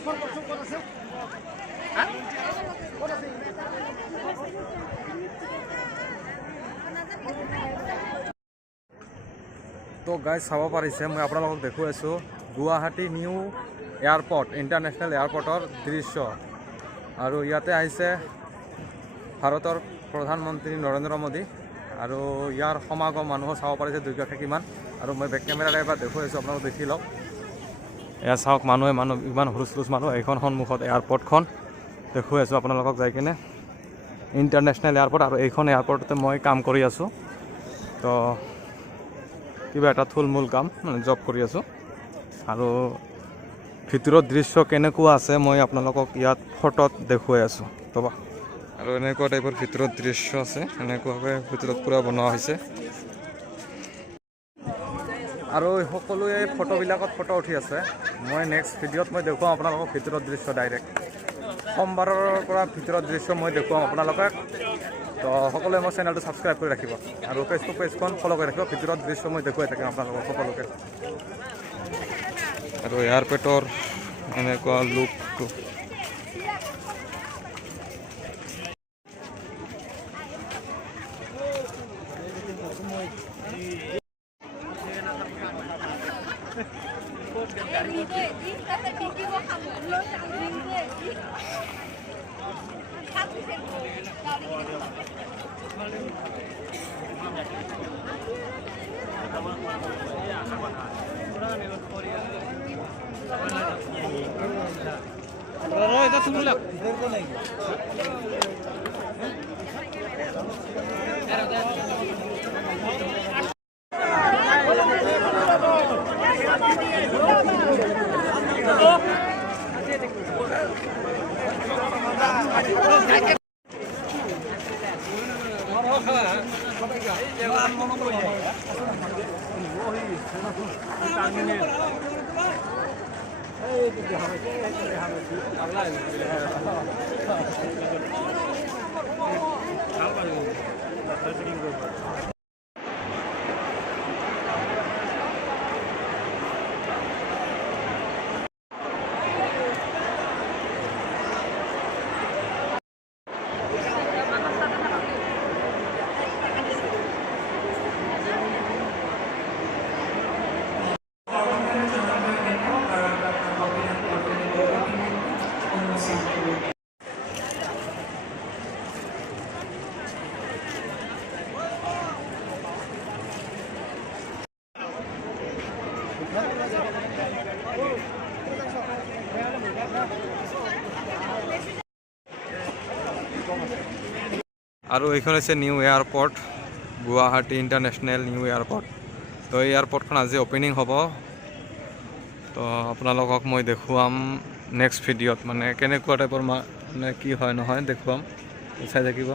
তো গাইজ চাব পাৰিছে মই আপোনালোকক দেখুৱাই আছোঁ গুৱাহাটী নিউ এয়াৰপৰ্ট ইণ্টাৰনেশ্যনেল এয়াৰপৰ্টৰ দৃশ্য আৰু ইয়াতে আহিছে ভাৰতৰ প্ৰধানমন্ত্ৰী নৰেন্দ্ৰ মোদী আৰু ইয়াৰ সমাগম মানুহৰ চাব পাৰিছে দুইকাষে কিমান আৰু মই বেক কেমেৰাৰে এবাৰ দেখুৱাই আছোঁ আপোনালোক দেখি লওক এয়া চাওক মানুহ ইমান হুলস্থুল মানুহ এইখন সন্মুখত এয়াৰপৰ্টখন দেখুৱাই আছোঁ আপোনালোকক যাই কিনে ইণ্টাৰনেশ্যনেল এয়াৰপৰ্ট আৰু এইখন এয়াৰপৰ্টতে মই কাম কৰি আছোঁ তো কিবা এটা থুলমূল কাম মানে জব কৰি আছোঁ আৰু ভিতৰৰ দৃশ্য কেনেকুৱা আছে মই আপোনালোকক ইয়াত ফটোত দেখুৱাই আছোঁ তো আৰু এনেকুৱা টাইপৰ ভিতৰত দৃশ্য আছে এনেকুৱাকৈ ভিতৰত পূৰা বনোৱা হৈছে আৰু সকলোৱে ফটোবিলাকত ফটো উঠি আছে মই নেক্সট ভিডিঅ'ত মই দেখুৱাম আপোনালোকক ভিতৰৰ দৃশ্য ডাইৰেক্ট সোমবাৰৰ পৰা ভিতৰৰ দৃশ্য মই দেখুৱাম আপোনালোকক তো সকলোৱে মোৰ চেনেলটো ছাবস্ক্ৰাইব কৰি ৰাখিব আৰু ফেচবুক পেজখন ফ'ল' কৰি ৰাখিব ভিতৰত দৃশ্য মই দেখুৱাই থাকিম আপোনালোকক সকলোকে আৰু এয়াৰপৰ্টৰ এনেকুৱা লুকটো আৰু এইখন হৈছে new airport Guwahati international new airport তো এই এয়াৰপৰ্টখন আজি অপেনিং হ'ব তো আপোনালোকক মই দেখুৱাম নেক্সট ভিডিঅ'ত মানে কেনেকুৱা টাইপৰ মানে কি হয় নহয় দেখুৱাম চাই থাকিব